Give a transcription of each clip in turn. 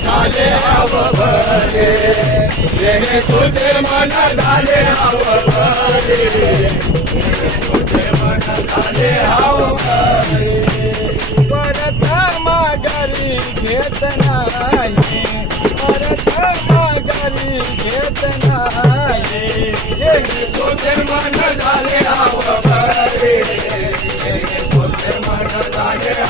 झाले आवभरे येणे तुझे मन झाले आवभरे तुझे मन झाले मिळत नाही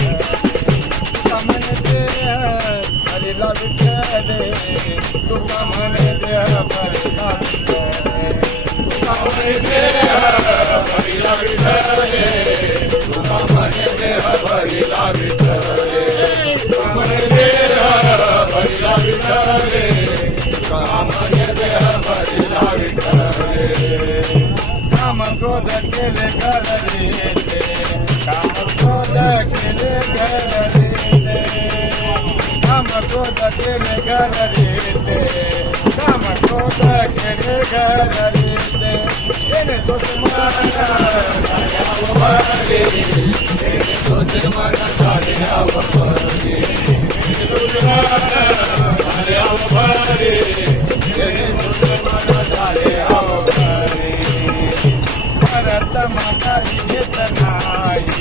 दे तुका मन दे भरिला विठले तुका मन दे भरिला विठले मन दे भरिला विठले काम क्रोध केले कर काम क्रोध केले कर ಮಸೋದಕ್ಕೆ ನೆಗರಲಿದೆ ಕಾಮಕೋದಕ್ಕೆ ನೆಗರಲಿದೆ ಏನೆ ಸೊಸೆ ಮರಣ ಯಾವ ಬಾರಿ ಏನೆ ಸೊಸೆ ಮರಣ ಯಾವ ಬಾರಿ ಏನೆ ಸೊಸೆ ಮರಣ ಯಾವ ಬಾರಿ ಏನೆ ಸೊಸೆ ಮರಣ ಯಾವ ಬಾರಿ ಭರತ ಮಾತಾ ಗೆತನಾಯಿ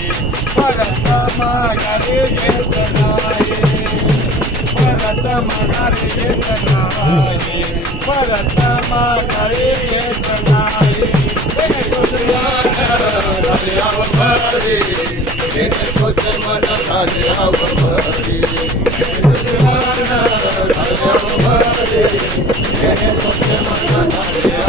ಭರತ ಮಾಯಾ ಗೆತನಾಯಿ Yeah.